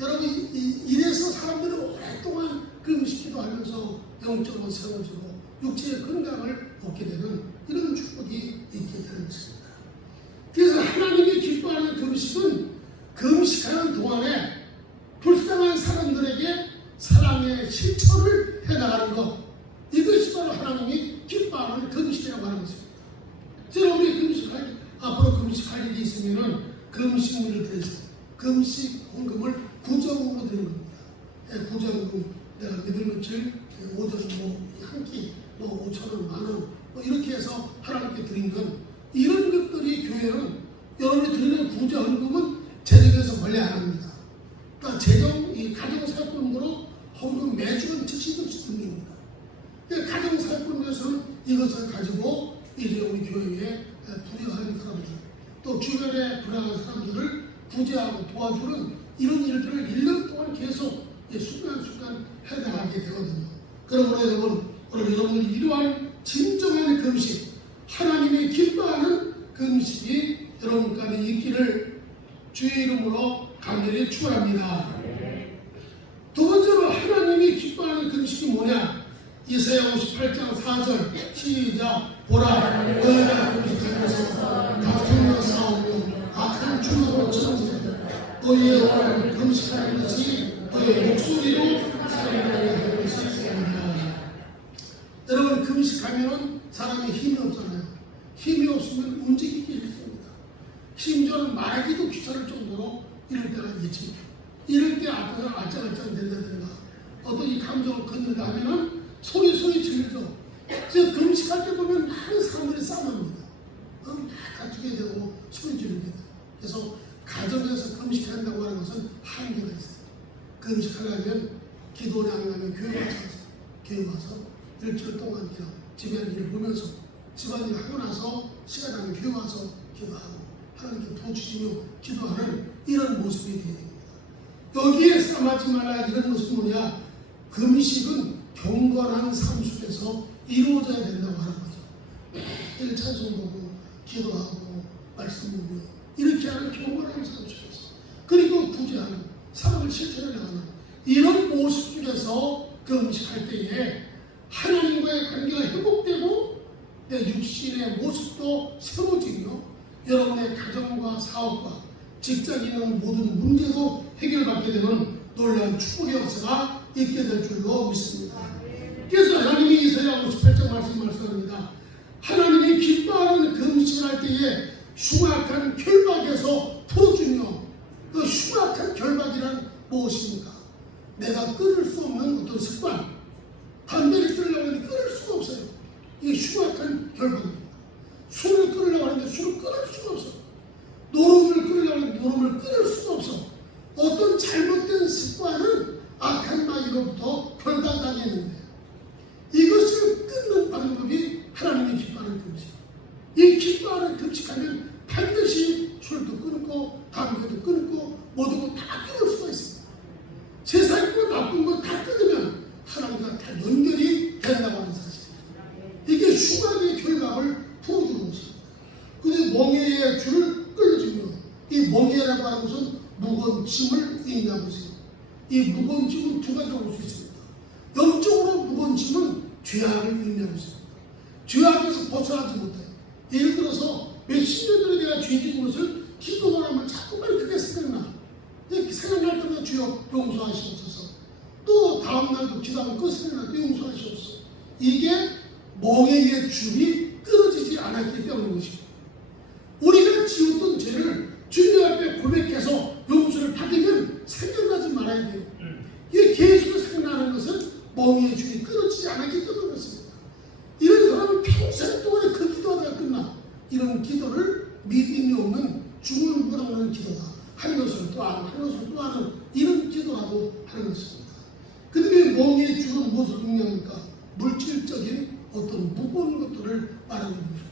여러분, 이래서 사람들은 오랫동안 그 음식 기도하면서 영적으로 세워지고 육체의 건강을 얻게 되는 이런 축복이 있게 되는 것입니다. 그래서 하나님이 기뻐하는 금식은 금식하는 동안에 불쌍한 사람들에게 사랑의 실천을 해나가는 것, 이것이 바로 하나님이 기뻐하는 금식이라고 하는 것입니다. 여러분이 앞으로 금식할 일이 있으면 금식물을 드려서 금식 헌금을 구정으로 드리는 겁니다. 구정금 내가 믿을 며칠 오전 한 끼 5,000원, 10,000원 이렇게 해서 하나님께 드리면, 이런 것들이 교회는 여러분이 드리는 구제 헌금은 재정에서 관리 안 합니다. 그러니까 이 가정사건으로 헌금 매주는 즉시적시 드립니다. 가정사건에서는 이것을 가지고 이제 우리 교회에 불효한 사람들, 또 주변에 불행한 사람들을 구제하고 도와주는 이런 일들을 1년 동안 계속 순간순간 해나가게 되거든요. 그러므로 여러분, 오늘 여러분들 이러한 진정한 금식, 하나님이 기뻐하는 금식이 여러분 가운데 있기를 주의 이름으로 간절히 축원합니다. 두 번째로 하나님이 기뻐하는 금식이 뭐냐? 이사야 58장 4절 시작. 보라, 너희가 금식하면서 다투며 싸우며 악한 주먹으로 쳐지라. 너희의 영을 금식하는 것이 너희의 목소리로 살아나게 하는 것이 아니라. 여러분, 금식하면 사람이 힘이 없잖아요. 힘이 없으면 움직이기 힘듭니다. 심지어는 말하기도 귀찮을 정도로 이럴 때가 있지. 이럴 때 앞에서 알짱알짱 된다든가 어떤 이 감정을 건든다 하면은 소리 질르죠. 그래서 금식할 때 보면 많은 사람들이 싸움합니다. 다투게 되고 소리 지르게 돼요. 그래서 가정에서 금식한다고 하는 것은 한계가 있어요. 금식하려면 기도를 안 하면 교회 와서 일주일 동안 그냥 집안일 을 보면서 집안일 하고 나서 시간 나면 교회 와서 기도하고 하나님께 부어주시며 기도하는 이런 모습이 되어야 됩니다. 여기에 싸우지 말라 이런 모습은 뭐냐? 금식은 경건한 삶 속에서 이루어져야 된다고 하는 거죠. 매일 찬송 보고 기도하고 말씀 보고 이렇게 하는 경건한 삶 속에서, 그리고 구제하는 사랑을 실천해 나가는 이런 모습 중에서 금식할 때에 하나님과의 관계가 회복되고 내 육신의 모습도 세워지며 여러분의 가정과 사업과 직장인의 모든 문제도 해결받게 되는 놀라운 축복의 역사가 있게 될 줄로 믿습니다. 그래서 하나님이 이사야 58장 말씀합니다. 하나님이 기뻐하는 금식을 할 때에 흉악한 결박에서 풀어주며 그 흉악한 결박이란 무엇입니까? 내가 끊을 수 없는 어떤 습관, 담배를 끊으려고 하는데 끊을 수가 없어요. 이게 흉악한 결박입니다. 술을 끊으려고 하는데 술을 끊을 수가 없어. 노름을 끊으려고 하는데 노름을 끊을 수가 없어. 어떤 잘못된 습관은 악한 마귀로부터 결박당해 있는데 이것을 끊는 방법이 하나님이 기뻐하는 금식. 이 기뻐하는 금식하면 반드시 술도 끊고 담배도 끊고 모든 거 다 끊을 수가 있습니다. 세상 거 나쁜 거 다 끊으면 하나님과 다 연결이 된다고 하는 사실입니다. 이게 흉악의 결박을 풀어주는 것입니다. 근데 멍에의 줄을 끌어주면 이 멍에라고 하는 것은 무거운 짐을 의미하고 있습니다. 이 무거운 짐은 두 가지로 볼 수 있습니다. 영적으로 무거운 짐은 죄악을 의미하고 있습니다. 죄악에서 벗어나지 못해요. 예를 들어서 몇십 년 전에 내가 죄 짓은 것을 기도만 하면 자꾸만 그게 생각나. 생각날 때마다 주여 용서하시옵소서. 또 다음날도 기도하면 그 생각날 때 용서하시옵소서. 이게 멍에의 줄이 끊어지지 않았기 때문인 것입니다. 우리가 지었던 죄를 주님 앞에 고백해서 용서를 받으면 생각나지 말아야 돼요. 이게 계속 생각나는 것은 멍에의 줄이 끊어지지 않았기 때문인 것입니다. 이런 사람은 평생 동안에 그 기도하다가 끝나. 이런 기도를 믿음이 없는 중얼부랑하는 기도다. 한 것을 또 하는, 한 것을 또 하는 이런 기도라고 하는 것입니다. 그런데 멍에의 줄은 무엇을 의미합니까? 물질적인 어떤 무거운 것들을 말하는 것입니다.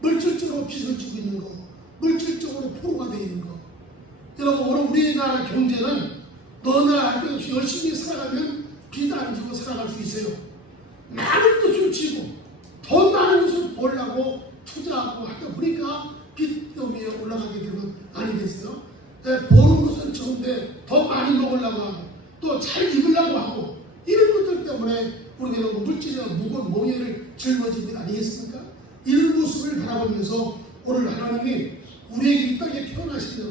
물질적으로 빚을 지고 있는 것, 물질적으로 포로가 되어 있는 것. 여러분, 오늘 우리나라 경제는 너나 할 것 없이 열심히 살아가면 빚 안 지고 살아갈 수 있어요. 많은 것을 지고 더 많은 것을 벌려고 투자하고 하다 보니까 빚더미에 올라가게 되면 아니겠어요? 버는 것은 좋은데 더 많이 먹으려고 하고 또 잘 입으려고 하고 이런 것들 때문에 우리가 물질의 무거운 멍에를 짊어지는 것 아니겠습니까? 이런 모습을 바라보면서 오늘 하나님이 우리에게 이 땅에 태어나시며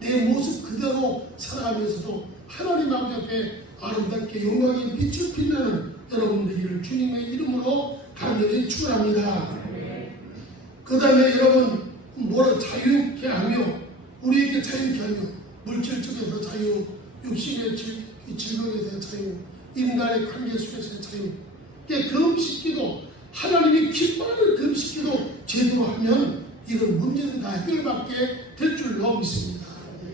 내 모습 그대로 살아가면서도 하나님 앞에 아름답게 영광의 빛을 빛나는 여러분 되기를 주님의 이름으로 간절히 축원합니다. 그 다음에 여러분 자유케 하며 우리에게 자유케 하며 물질적에서 자유, 육신의 즐거움에서 자유, 인간의 관계 속에서의 자유. 금식기도 하나님이 기뻐하는 금식기도 제대로 하면 이런 문제는 다 해결받게 될 줄로 믿습니다.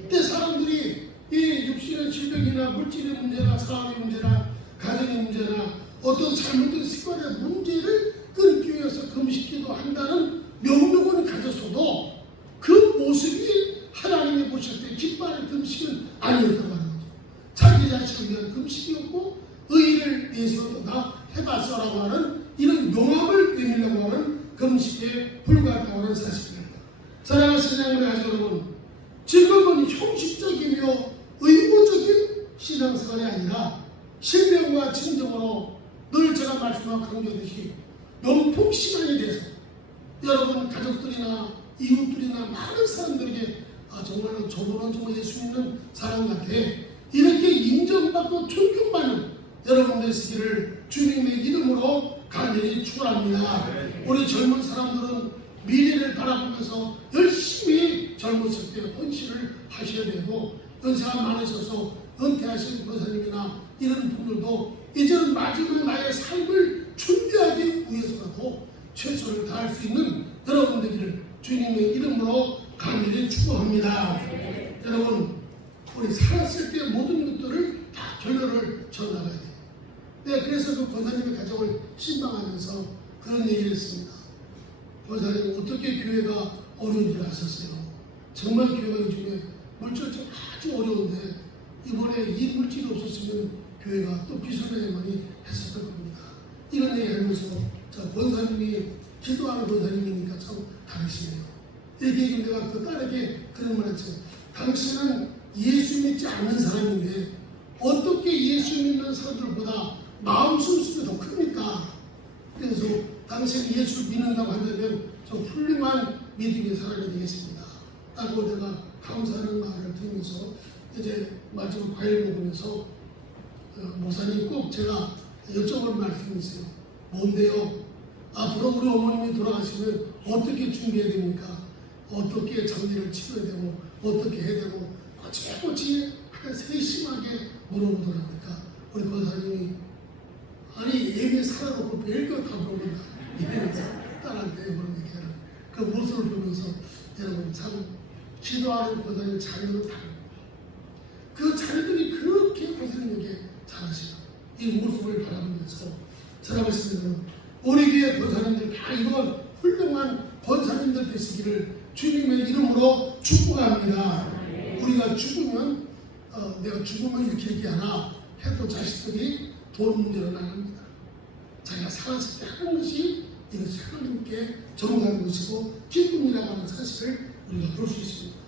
근데 사람들이 이 육신의 질병이나 물질의 문제나 사업의 문제나 가정의 문제나 어떤 잘못된 습관의 문제를 끊기 위해서 금식기도 한다는 명령을 가졌어도 그 모습이 하나님이 보실 때 기뻐하는 금식은 아니었다고 하는 거죠. 자기 자신을 위한 금식이었고 의의를 위해서 다 해봤어라고 하는 이런 용암을 내밀려고 하는 금식에 불과하다고 하는 사실입니다. 사랑하는 신앙을 가진 여러분, 지금은 형식적이며 의무적인 신앙생활이 아니라 신령과 진정으로 늘 제가 말씀하고 강조하듯이 명품신앙이 돼서 여러분 가족들이나 이웃들이나 많은 사람들에게 정말 저분은 정말 예수 믿는 사람 같아 이렇게 인정받고 존경받는 여러분 되시기를 주님의 이름으로 간절히 축원합니다. 우리 젊은 사람들은 미래를 바라보면서 열심히 젊었을 때 헌신을 하셔야 되고 연세가 많으셔서 은퇴하신 권사님이나 이런 분들도 이제는 마지막 나의 삶을 준비하기 위해서라도 최선을 다할 수 있는 여러분 되기를 주님의 이름으로 간절히 축복합니다. 여러분, 우리 살았을 때 모든 것들을 다 결론을 져나가야 돼요. 그래서 그 권사님의 가정을 신방하면서 그런 얘기를 했습니다. 권사님, 어떻게 교회가 어려운 줄 아셨어요? 정말 교회가 요즘에 물질적으로 아주 어려운데 이번에 이 물질이 없었으면 교회가 또 비서내야만이 했었을 겁니다. 이런 얘기 하면서 권사님이 기도하는 권사님이니까 참 다르시네요. 얘기해 내가 그 딸에게 그런 말 했죠. 당신은 예수 믿지 않는 사람인데 어떻게 예수 믿는 사람들보다 마음 숨숨이 더 큽니까? 그래서 당신이 예수 믿는다고 한다면 좀 훌륭한 믿음의 사람이 되겠습니다. 라고 내가 감사하는 말을 들으면서 이제 마지막 과일 먹으면서 목사님 꼭 제가 여쭤볼 말씀이 있어요. 뭔데요? 앞으로 우리 어머님이 돌아가시면 어떻게 준비해야 됩니까? 어떻게 정리를 치러야 되고 어떻게 해야 되고 꼬치꼬치 세심하게 물어보더랍니까? 우리 권사님이 아니 예배 살아놓고 별거 다 물어본다 이러면서 딸한테 물어보니까 그 모습을 보면서 여러분 참 기도하는 권사님 자녀는 다릅니다. 그 자녀들이 그렇게 권사님에게 잘하시다 이 모습을 바라보면서 살아가시면 우리 교회 권사님들 다 이런 훌륭한 권사님들 되시기를 주님의 이름으로 축복합니다. 우리가 죽으면 내가 죽으면 이렇게 얘기하나 해도 자식들이 돈 문제로 나갑니다. 자기가 살았을 때 하는 것이 이것이 하나님께 정당한 것이고 기쁨이라고 하는 사실을 우리가 볼 수 있습니다.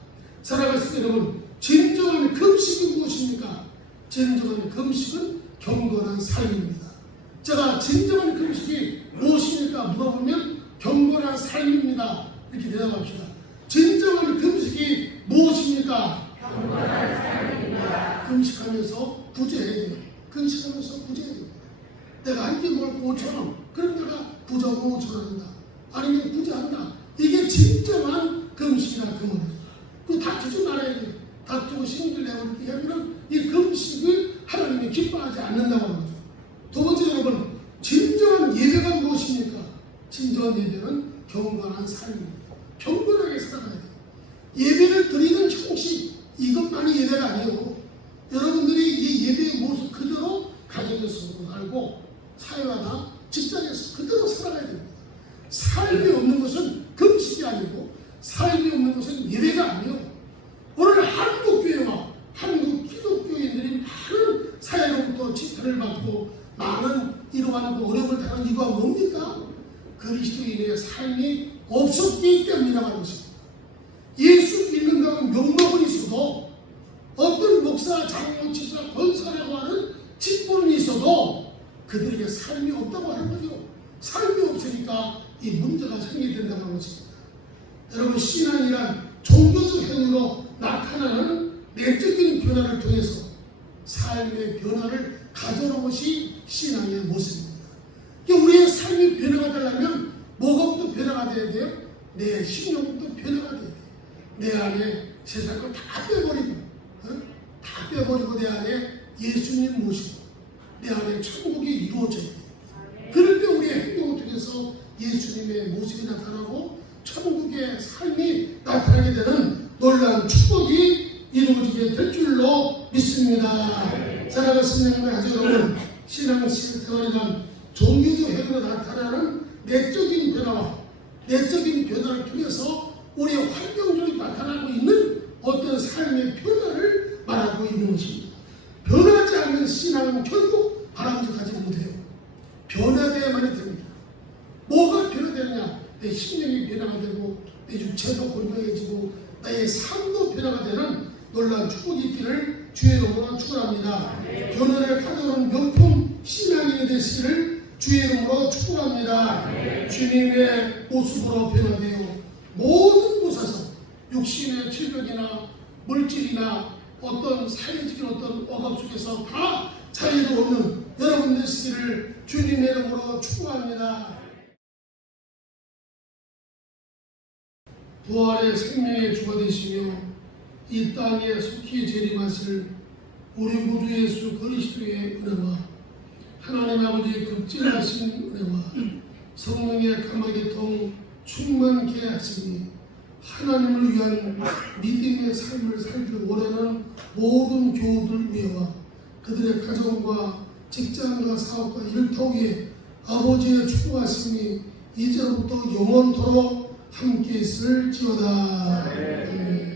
살아갔을 때 여러분 진정한 금식이 무엇입니까? 진정한 금식은 경건한 삶입니다. 제가 진정한 금식이 무엇입니까? 물어보면 경건한 삶입니다. 이렇게 대답합시다. 진정한 금식이 무엇입니까? 경건한 삶입니다. 금식하면서 부재해야 돼요. 금식하면서 부재해야 됩니다. 내가 한 끼 먹고 5,000원, 그럼 내가 부자고 5,000원 한다. 아니면 부자한다. 이게 진정한 금식이나 금원입니다. 그 다투지 말아야 돼요. 다투고 신경질 내고 이렇게 하면 이 금식을 하나님이 기뻐하지 않는다고 하는 거죠. 두 번째 여러분, 진정한 예배가 무엇입니까? 진정한 예배는 경건한 삶입니다. 경건하게 살아가야 돼요. 예배를 드리는 형식 이것만이 예배가 아니에요. 여러분들이 이 예배의 모습 그대로 가정에서 살고 사회화나 직장에서 그대로 살아가야 됩니다. 삶이 없는 것은 금식이 아니고 삶이 없는 것은 예배가 아니에요. 오늘 한국 교회와 한국 기독교인들이 많은 사회로부터 지탄을 받고 많은 이러한 어려움을 당한 이유가 뭡니까? 그리스도인의 삶이 없었기 때문이라고 하는 것입니다. 예수 믿는다는 명목은 있어도 어떤 목사, 장로, 지사, 권사라고 하는 직분은 있어도 그들에게 삶이 없다고 하는 거죠. 삶이 없으니까 이 문제가 생기게 된다는 것입니다. 여러분 신앙이란 종교적 행위로 나타나는 내적인 변화를 통해서 삶의 변화를 가져오는 것이 신앙의 모습입니다. 우리의 삶이 변화가 되려면 뭐가 변화가 돼야 돼요? 내 신령도 변화가 돼야 돼요. 내 안에 세상 걸 다 빼버리고 다 빼버리고 내 안에 예수님 모시고 내 안에 천국이 이루어져야 돼요. 그럴 때 우리의 행동을 통해서 예수님의 모습이 나타나고 천국의 삶이 나타나게 되는 놀라운 축복이 이루어지게 될 줄로 믿습니다. 사랑하시는 여러분, 신앙생활이란 종교적 행위로 나타나는 내적인 변화와 내적인 변화를 통해서 우리의 환경적으로 나타나고 있는 어떤 삶의 변화를 말하고 있는 것입니다. 변하지 않는 신앙은 결국 바람직하지 못해요. 변화되어야만이 됩니다. 뭐가 변화되느냐? 내 심령이 변화가 되고 내 육체도 건강해지고 나의 삶도 변화가 되는 놀라운 축복이 있기를 주의 이름으로 축원합니다. 변화를 가져오는 명품 신앙인이 되시기를 주의 이름으로 축복합니다. 주님의 모습으로 변화되어 모든 곳에서 육신의 질병이나 물질이나 어떤 사회적인 어떤 억압 속에서 다 자유를 얻는 여러분 되시기를 주님의 이름으로 축복합니다. 부활의 생명의 주가 되시며 이 땅에 속히 재림하실 우리 구주 예수 그리스도의 은혜와 하나님 아버지의 극진하신 은혜와 성령의 감화계통 충만케 하시니 하나님을 위한 믿음의 삶을 살기를 원하는 모든 교우들 위에와 그들의 가정과 직장과 사업과 일터 위에 아버지의 축복하심이 이제부터 영원토록 함께 있을지어다. 아멘.